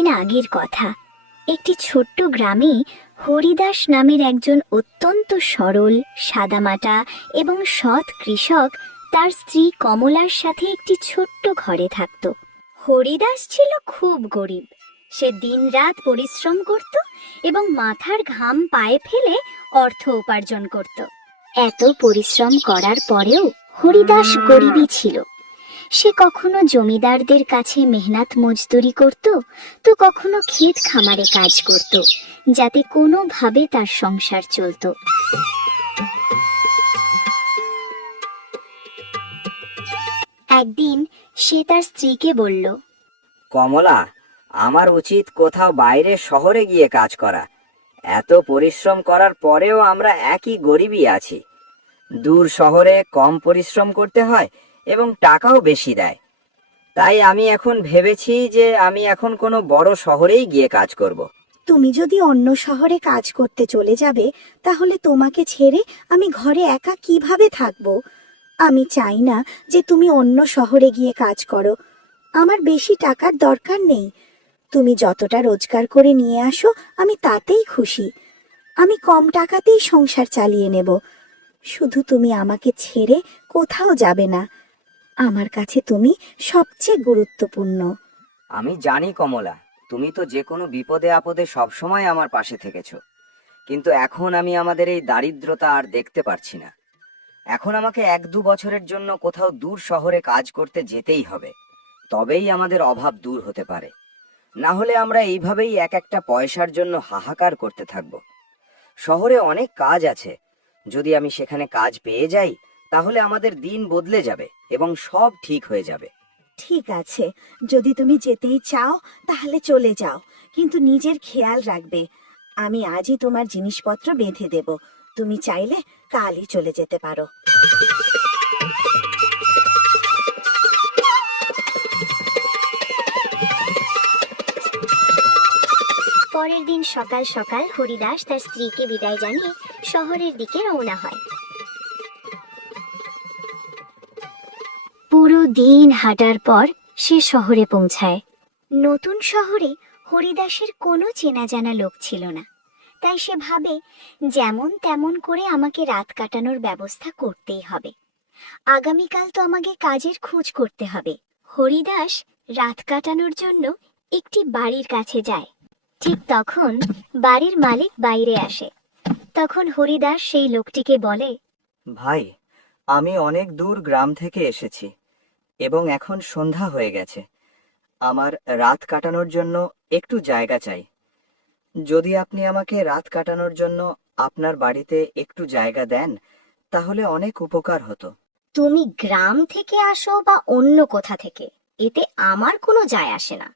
দিন আগের কথা। একটি ছোট্ট গ্রামে হরিদাস নামের একজন অত্যন্ত সরল, সাদামাটা এবং সৎ কৃষক তার স্ত্রী কমলার সাথে একটি ছোট্ট ঘরে থাকত। হরিদাস ছিল খুব গরিব। সে দিনরাত পরিশ্রম করত এবং মাথার ঘাম পায়ে ফেলে অর্থ উপার্জন করত। এত পরিশ্রম করার পরেও হরিদাস গরিবই ছিল। সে কখনো জমিদারদের কাছে মেহনত মজদুরি করত, তো কখনো ক্ষেত খামারে কাজ করত, যাতে কোনোভাবে তার সংসার চলত। একদিন সে তার স্ত্রীকে বলল, কমলা, আমার উচিত কোথাও বাইরে শহরে গিয়ে কাজ করা। এত পরিশ্রম করার পরেও আমরা একই গরিবই আছি। দূর শহরে কম পরিশ্রম করতে হয় এবং টাকাও বেশি দেয়। তাই আমি এখন ভেবেছি যে আমি এখন কোনো বড় শহরেই গিয়ে কাজ করব। তুমি যদি অন্য শহরে কাজ করতে চলে যাবে, তাহলে তোমাকে ছেড়ে আমি ঘরে একা কিভাবে থাকবো? আমি চাই না যে তুমি অন্য শহরে গিয়ে কাজ করো। আমার বেশি টাকার দরকার নেই। তুমি যতটা রোজগার করে নিয়ে আসো, আমি তাতেই খুশি। আমি কম টাকাতেই সংসার চালিয়ে নেব। শুধু তুমি আমাকে ছেড়ে কোথাও যাবে না। আমার কাছে তুমি সবচেয়ে গুরুত্বপূর্ণ। আমি জানি কমলা, তুমি তো যে কোনো বিপদে আপদে সবসময় আমার পাশে থেকেছো। কিন্তু এখন আমি আমাদের এই দারিদ্রতা আর দেখতে পারছি না। এখন আমাকে 1-2 বছরের জন্য কোথাও দূর শহরে কাজ করতে যেতেই হবে। তবেই আমাদের অভাব দূর হতে পারে। না হলে আমরা এইভাবেই এক একটা পয়সার জন্য হাহাকার করতে থাকব। শহরে অনেক কাজ আছে। যদি আমি সেখানে কাজ পেয়ে যাই, তাহলে আমাদের দিন বদলে যাবে এবং সব ঠিক হয়ে যাবে। ঠিক আছে, যদি তুমি যেতেই চাও তাহলে চলে যাও, কিন্তু নিজের খেয়াল রাখবে। আমি আজই তোমার জিনিসপত্র বেঁধে দেব। তুমি চাইলে কালই চলে যেতে পারো। পরের দিন সকাল সকাল হরিদাস তার স্ত্রীকে বিদায় জানিয়ে শহরের দিকে রওনা হয়। পুরো দিন হাঁটার পর সে শহরে পৌঁছায়। নতুন শহরে হরিদাসের কোনো চেনা জানা লোক ছিল না। তাই সে ভাবে, যেমন তেমন করে আমাকে রাত কাটানোর ব্যবস্থা করতেই হবে। আগামীকাল তো আমাকে কাজের খোঁজ করতে হবে। হরিদাস রাত কাটানোর জন্য একটি বাড়ির কাছে যায়। ঠিক তখন বাড়ির মালিক বাইরে আসে। তখন হরিদাস সেই লোকটিকে বলে, ভাই, আমি অনেক দূর গ্রাম থেকে এসেছি এবং এখন সন্ধ্যা হয়ে গেছে। আমার রাত কাটানোর জন্য একটু জায়গা চাই। যদি আপনি আমাকে রাত কাটানোর জন্য আপনার বাড়িতে একটু জায়গা দেন, তাহলে অনেক উপকার হতো। তুমি গ্রাম থেকে আসো বা অন্য কোথা থেকে, এতে আমার কোনো যায় আসে না।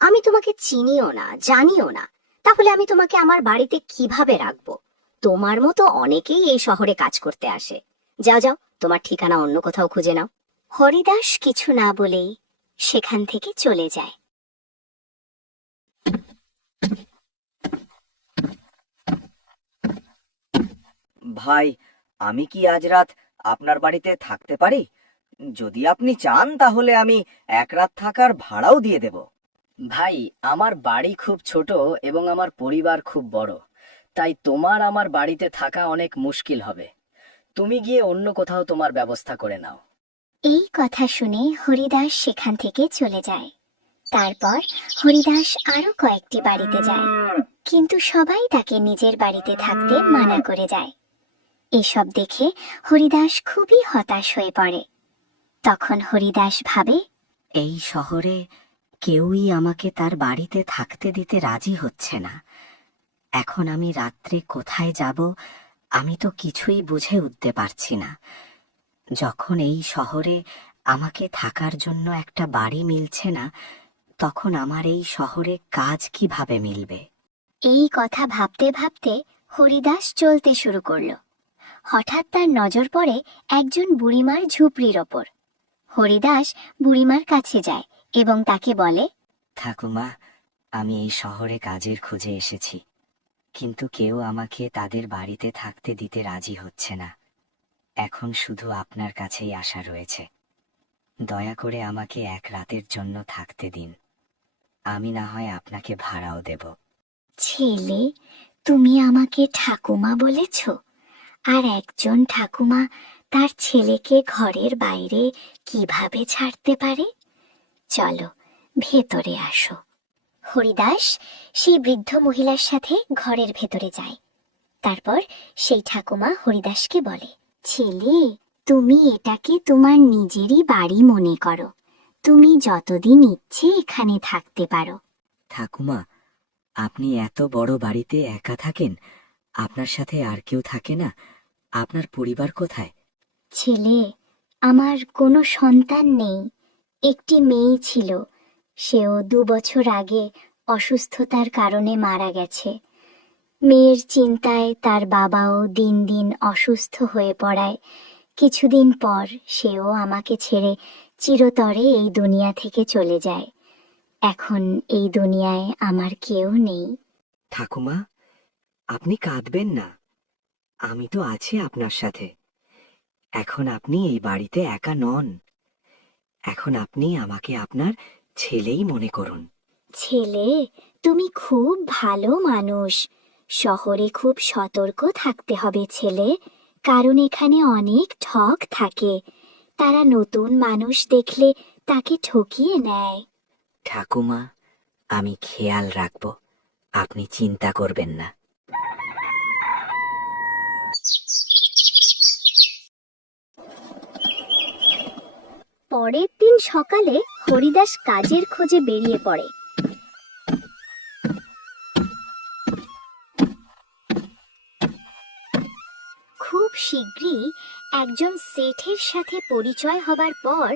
আমি তোমাকে চিনিও না, জানিও না। তাহলে আমি তোমাকে আমার বাড়িতে কিভাবে রাখবো? তোমার মতো অনেকেই এই শহরে কাজ করতে আসে। যাও যাও, তোমার ঠিকানা অন্য কোথাও খুঁজে নাও। হরিদাস কিছু না বলেই সেখান থেকে চলে যায়। ভাই, আমি কি আজ রাত আপনার বাড়িতে থাকতে পারি? যদি আপনি চান তাহলে আমি এক রাত থাকার ভাড়াও দিয়ে দেব। ভাই, আমার বাড়ি খুব ছোট এবং আমার পরিবার খুব বড়। তাই তোমার আমার বাড়িতে থাকা অনেক মুশকিল হবে। তুমি গিয়ে অন্য কোথাও তোমার ব্যবস্থা করে নাও। এই কথা শুনে হরিদাস সেখান থেকে চলে যায়। তারপর হরিদাস আরো কয়েকটি বাড়িতে যায়, কিন্তু সবাই তাকে নিজের বাড়িতে থাকতে মানা করে যায়। এসব দেখে হরিদাস খুবই হতাশ হয়ে পড়ে। তখন হরিদাস ভাবে, এই শহরে কেউই আমাকে তার বাড়িতে থাকতে দিতে রাজি হচ্ছে না। এখন আমি রাত্রে কোথায় যাব, আমি তো কিছুই বুঝে উঠতে পারছি না। যখন এই শহরে আমাকে থাকার জন্য একটা বাড়ি মিলছে না, তখন আমার এই শহরে কাজ কিভাবে মিলবে? এই কথা ভাবতে ভাবতে হরিদাস চলতে শুরু করলো। হঠাৎ তার নজর পড়ে একজন বুড়িমার ঝুপড়ির ওপর। হরিদাস বুড়িমার কাছে যায় এবং তাকে বলে, ঠাকুমা, আমি এই শহরে কাজের খোঁজে এসেছি, কিন্তু কেউ আমাকে তাদের বাড়িতে থাকতে দিতে রাজি হচ্ছে না। এখন শুধু আপনার কাছেই আশা রয়েছে। দয়া করে আমাকে এক রাতের জন্য থাকতে দিন। আমি না হয় আপনাকে ভাড়াও দেব। ছেলে, তুমি আমাকে ঠাকুমা বলেছ, আর একজন ঠাকুমা তার ছেলেকে ঘরের বাইরে কিভাবে ছাড়তে পারে? চলো, ভেতরে আসো। হরিদাস সেই বৃদ্ধ মহিলার সাথে ঘরের ভেতরে যায়। তারপর সেই ঠাকুমা হরিদাসকে বলে, ছেলে, তুমি এটাকে তোমার নিজেরই বাড়ি মনে করো। তুমি যতদিন ইচ্ছে এখানে থাকতে পারো। ঠাকুমা, আপনি এত বড় বাড়িতে একা থাকেন? আপনার সাথে আর কেউ থাকে না? আপনার পরিবার কোথায়? ছেলে, আমার কোনো সন্তান নেই। একটি মেয়ে ছিল, সেও 2 বছর আগে অসুস্থতার কারণে মারা গেছে। মেয়ের চিন্তায় তার বাবাও দিন দিন অসুস্থ হয়ে পড়ায় কিছুদিন পর সেও আমাকে ছেড়ে চিরতরে এই দুনিয়া থেকে চলে যায়। এখন এই দুনিয়ায় আমার কেউ নেই। ঠাকুমা, আপনি কাঁদবেন না, আমি তো আছি আপনার সাথে। এখন আপনি এই বাড়িতে একা নন। এখন আপনি আমাকে আপনার ছেলেই মনে করুন। ছেলে, তুমি খুব ভালো মানুষ। শহরে খুব সতর্ক থাকতে হবে ছেলে, কারণ এখানে অনেক ঠক থাকে। তারা নতুন মানুষ দেখলে তাকে ঠকিয়ে নেয়। ঠাকুমা, আমি খেয়াল রাখব, আপনি চিন্তা করবেন না। পরের দিন সকালে হরিদাস কাজের খোঁজে বেরিয়ে পড়ে। খুব শীঘ্রই একজন শেঠের সাথে পরিচয় হবার পর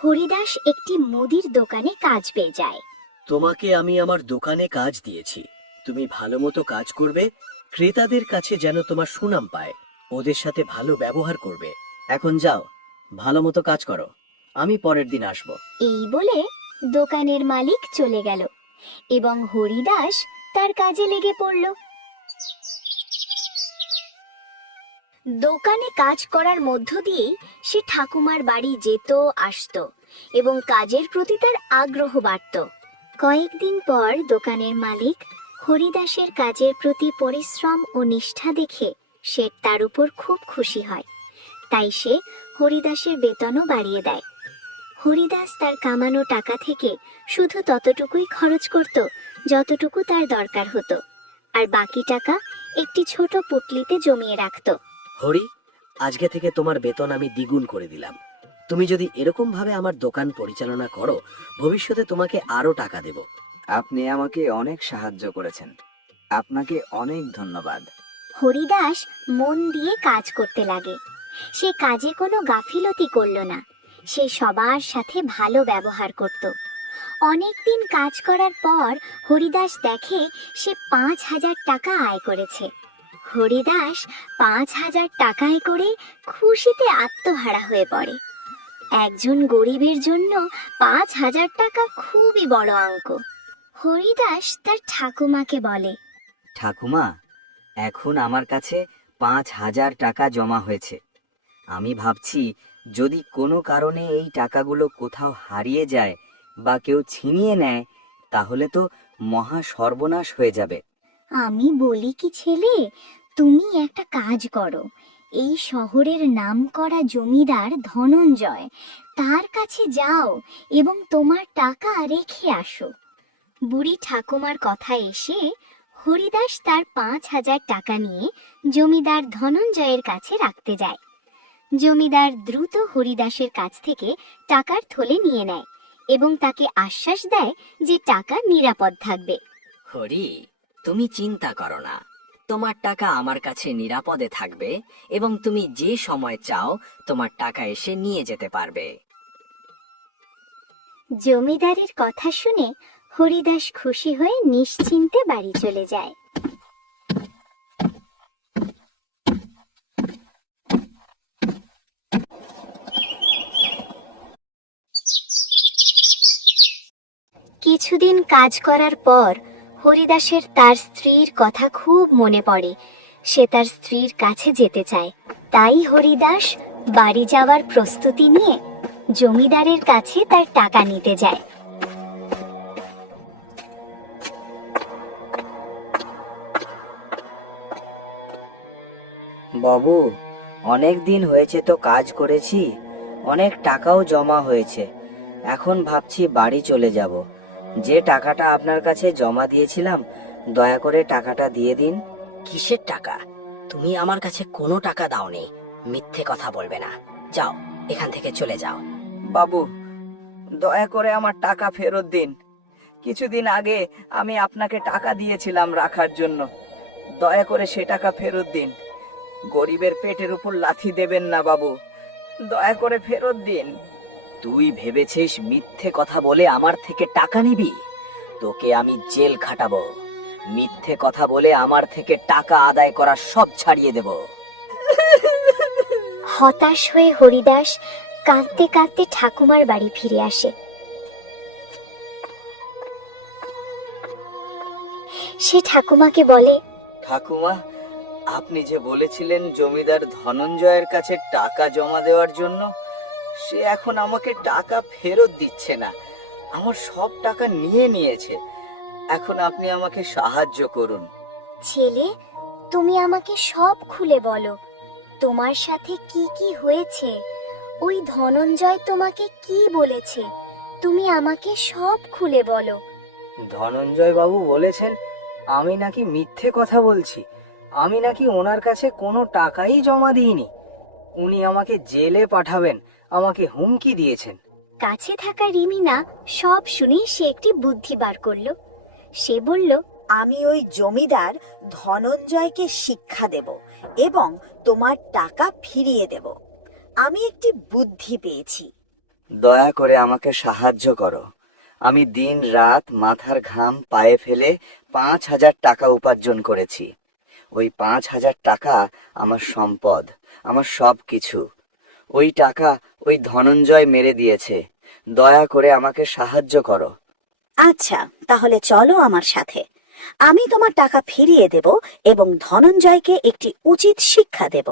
হরিদাস একটি মুদির দোকানে কাজ পেয়ে যায়। তোমাকে আমি আমার দোকানে কাজ দিয়েছি, তুমি ভালো মতো কাজ করবে, ক্রেতাদের কাছে যেন তোমার সুনাম পায়, ওদের সাথে ভালো ব্যবহার করবে। এখন যাও, ভালো মতো কাজ করো, আমি পরের দিন আসবো। এই বলে দোকানের মালিক চলে গেল এবং হরিদাস তার কাজে লেগে পড়ল। দোকানে কাজ করার মধ্য দিয়েই সে ঠাকুমার বাড়ি যেত আসতো এবং কাজের প্রতি তার আগ্রহ বাড়ত। কয়েকদিন পর দোকানের মালিক হরিদাসের কাজের প্রতি পরিশ্রম ও নিষ্ঠা দেখে সে তার উপর খুব খুশি হয়। তাই সে হরিদাসের বেতনও বাড়িয়ে দেয়। হরিদাস তার কামানো টাকা থেকে শুধু ততটুকুই খরচ করত যতটুকু তার দরকার হতো, আর বাকি টাকা একটি ছোট পুটলিতে জমিয়ে রাখত। হরি, আজকে থেকে তোমার বেতন আমি দ্বিগুণ করে দিলাম। তুমি যদি এরকম ভাবে আমার দোকান পরিচালনা করো, ভবিষ্যতে তোমাকে আরো টাকা দেব। আপনি আমাকে অনেক সাহায্য করেছেন, আপনাকে অনেক ধন্যবাদ। হরিদাস মন দিয়ে কাজ করতে লাগে। সে কাজে কোনো গাফিলতি করল না। সে সবার সাথে ভালো ব্যবহার করত। অনেক দিন কাজ করার পর হরিদাস দেখে সে 5,000 টাকা আয় করেছে। হরিদাস 5,000 টাকা আয় করে খুশিতে আত্মহারা হয়ে পড়ে। একজন গরিবের জন্য 5,000 টাকা খুবই বড় অঙ্ক। হরিদাস তার ঠাকুমাকে বলে, ঠাকুমা, এখন আমার কাছে 5,000 টাকা জমা হয়েছে। আমি ভাবছি যদি কোনো কারণে এই টাকাগুলো কোথাও হারিয়ে যায় বা কেউ ছিনিয়ে নেয়, তাহলে তো মহা সর্বনাশ হয়ে যাবে। আমি বলি কি ছেলে, তুমি একটা কাজ করো। এই শহরের নামকরা জমিদার ধনঞ্জয়, তার কাছে যাও এবং তোমার টাকা রেখে আসো। বুড়ি ঠাকুমার কথা এসে হরিদাস তার 5,000 টাকা নিয়ে জমিদার ধনঞ্জয়ের কাছে রাখতে যায়। জমিদার দ্রুত হরিদাসের কাছ থেকে টাকার থলে নিয়ে নেয় এবং তাকে আশ্বাস দেয় যে টাকা নিরাপদ থাকবে। হরি, তুমি চিন্তা করো না, তোমার টাকা আমার কাছে নিরাপদে থাকবে এবং তুমি যে সময় চাও তোমার টাকা এসে নিয়ে যেতে পারবে। জমিদারের কথা শুনে হরিদাস খুশি হয়ে নিশ্চিন্তে বাড়ি চলে যায়। কিছুদিন কাজ করার পর হরিদাসের তার স্ত্রীর কথা খুব মনে পড়ে। সে তার স্ত্রীর কাছে যেতে চায়। তাই হরিদাস বাড়ি যাওয়ার প্রস্তুতি নিয়ে জমিদারের কাছে তার টাকা নিতে যায়। বাবু, অনেক দিন হয়েছে তো কাজ করেছি, অনেক টাকাও জমা হয়েছে। এখন ভাবছি বাড়ি চলে যাব। যে টাকাটা আপনার কাছে জমা দিয়েছিলাম, দয়া করে টাকাটা দিয়ে দিন। কিসের টাকা? তুমি আমার কাছে কোনো টাকা দাওনি। মিথ্যে কথা বলবে না। যাও, এখান থেকে চলে যাও। বাবু, দয়া করে আমার টাকা ফেরত দিন। কিছুদিন আগে আমি আপনাকে টাকা দিয়েছিলাম রাখার জন্য। দয়া করে সে টাকা ফেরত দিন। গরিবের পেটের উপর লাথি দেবেন না বাবু, দয়া করে ফেরত দিন। তুই ভেবেছিস মিথ্যে কথা বলে আমার থেকে টাকা নিবি? তোকে আমি জেল খাটাবো। মিথ্যে কথা বলে আমার থেকে টাকা আদায় করা সব ছাড়িয়ে দেব। হতাশ হয়ে হরিদাস কাঁদতে কাঁদতে ঠাকুমার বাড়ি ফিরে আসে। সে ঠাকুমাকে বলে, ঠাকুমা, আপনি যে বলেছিলেন জমিদার ধনঞ্জয়ের কাছে টাকা জমা দেওয়ার জন্য, সে এখন আমাকে টাকা ফেরত দিচ্ছে না। আমার সব টাকা নিয়ে নিয়েছে। এখন আপনি আমাকে সাহায্য করুন। ছেলে, তুমি আমাকে সব খুলে বলো। তোমার সাথে কি কি হয়েছে? ওই ধনঞ্জয় তোমাকে কি বলেছে? তুমি আমাকে সব খুলে বলো। ধনঞ্জয় বাবু বলেছেন আমি নাকি মিথ্যে কথা বলছি, আমি নাকি ওনার কাছে কোনো টাকাই জমা দিইনি। উনি আমাকে জেলে পাঠাবেন, আমাকে হুমকি দিয়েছেন। কাছে থাকা রিমিনা সব শুনে সে একটি বুদ্ধি বার করলো। সে বলল, আমি ওই জমিদার ধনঞ্জয়কে শিক্ষা দেব এবং তোমার টাকা ফিরিয়ে দেব। আমি একটি বুদ্ধি পেয়েছি। দয়া করে আমাকে সাহায্য করো। আমি দিন রাত মাথার ঘাম পায়ে ফেলে 5,000 টাকা উপার্জন করেছি। ওই 5,000 টাকা আমার সম্পদ, আমার সব কিছু। ওই টাকা ওই ধনঞ্জয় মেরে দিয়েছে। দয়া করে আমাকে সাহায্য করো। আচ্ছা, তাহলে চলো আমার সাথে। আমি তোমার টাকা ফিরিয়ে দেব এবং ধনঞ্জয়কে একটি উচিত শিক্ষা দেব।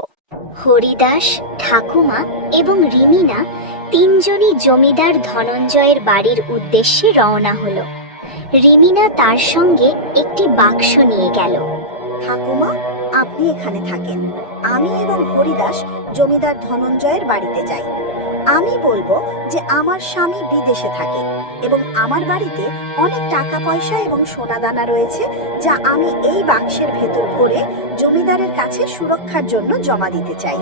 হরিদাস, ঠাকুমা এবং রিমিনা তিনজনই জমিদার ধনঞ্জয়ের বাড়ির উদ্দেশ্যে রওনা হলো। রিমিনা তার সঙ্গে একটি বাক্স নিয়ে গেল। ঠাকুমা, আপনি এখানে থাকেন। আমি এবং হরিদাস জমিদার ধনঞ্জয়ের বাড়িতে যাই। আমি বলবো যে আমার স্বামী বিদেশে থাকে এবং আমার বাড়িতে অনেক টাকা পয়সা এবং সোনাদানা রয়েছে, যা আমি এই বাক্সের ভেতর ভরে জমিদারের কাছে সুরক্ষার জন্য জমা দিতে চাই।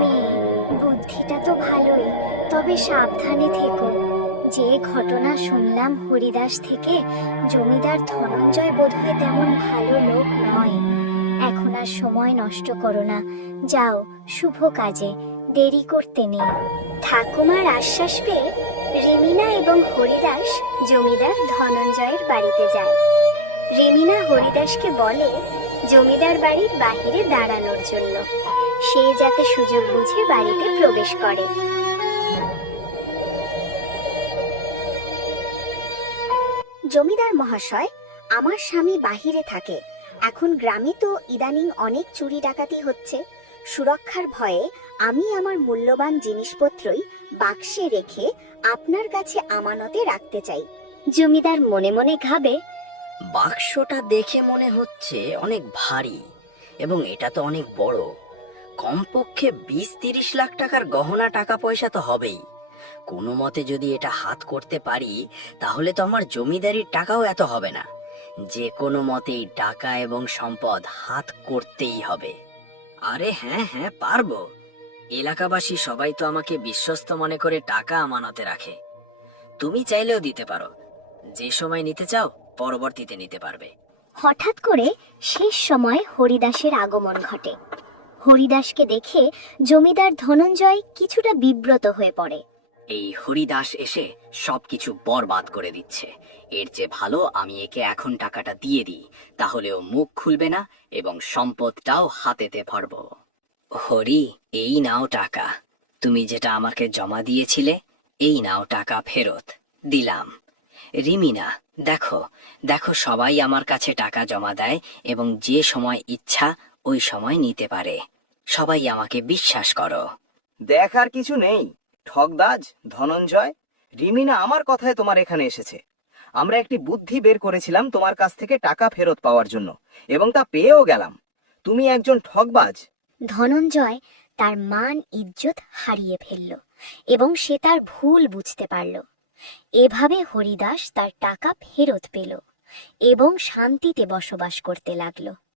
মেয়ে, বুদ্ধিটা তো ভালোই, তবে সাবধানে থেকো। যে ঘটনা শুনলাম হরিদাস থেকে, জমিদার ধনঞ্জয় বোধহয় তেমন ভালো লোক নয়। এখন আর সময় নষ্ট করো না, যাও শুভ কাজে, দেরি করতে নেই। ঠাকুমার আশ্বাস পেয়ে রিমিনা এবং হরিদাস জমিদার ধনঞ্জয়ের বাড়িতে যায়। রিমিনা হরিদাসকে বলে জমিদার বাড়ির বাহিরে দাঁড়ানোর জন্য, সে যাতে সুযোগ বুঝে বাড়িতে প্রবেশ করে। জমিদার মহাশয়, আমার স্বামী বাহিরে থাকে। এখন গ্রামে তো ইদানিং অনেক চুরি ডাকাতি হচ্ছে। সুরক্ষার ভয়ে আমি আমার মূল্যবান জিনিসপত্রই বাক্সে রেখে আপনার কাছে আমানতে রাখতে চাই। জমিদার মনে মনে ভাবে, বাক্সটা দেখে মনে হচ্ছে অনেক ভারী এবং এটা তো অনেক বড়। কমপক্ষে 20-30 লাখ টাকার গহনা টাকা পয়সা তো হবেই। কোনো মতে যদি এটা হাত করতে পারি, তাহলে তো আমার জমিদারির টাকাও এত হবে না। যে কোনো মতেই টাকা এবং সম্পদ হাত করতেই হবে। আরে হ্যাঁ হ্যাঁ, পারবো। এলাকাবাসী সবাই তো আমাকে বিশ্বস্ত মনে করে টাকা আমানতে রাখে। তুমি চাইলেও দিতে পারো। যে সময় নিতে চাও পরবর্তীতে নিতে পারবে। হঠাৎ করে শেষ সময় হরিদাসের আগমন ঘটে। হরিদাসকে দেখে জমিদার ধনঞ্জয় কিছুটা বিব্রত হয়ে পড়ে। এই হরিদাস এসে সবকিছু বরবাদ করে দিচ্ছে। এর চেয়ে ভালো আমি একে এখন টাকাটা দিয়ে দিই, তাহলেও মুখ খুলবে না এবং সম্পদটাও হাতেতে ভরব। হরি, এই নাও টাকা। তুমি যেটা আমাকে জমা দিয়েছিলে, এই নাও টাকা ফেরত দিলাম। রিমিনা, দেখো দেখো, সবাই আমার কাছে টাকা জমা দেয় এবং যে সময় ইচ্ছা ওই সময় নিতে পারে। সবাই আমাকে বিশ্বাস করো। দেখার কিছু নেই ঠকবাজ ধনঞ্জয়। রিমিনা আমার কথায় তোমার এখানে এসেছে। আমরা একটি বুদ্ধি বের করেছিলাম তোমার কাছ থেকে টাকা ফেরত পাওয়ার জন্য, এবং তা পেয়েও গেলাম। তুমি একজন ঠকবাজ। ধনঞ্জয় তার মান ইজ্জত হারিয়ে ফেলল এবং সে তার ভুল বুঝতে পারল। এভাবে হরিদাস তার টাকা ফেরত পেল এবং শান্তিতে বসবাস করতে লাগলো।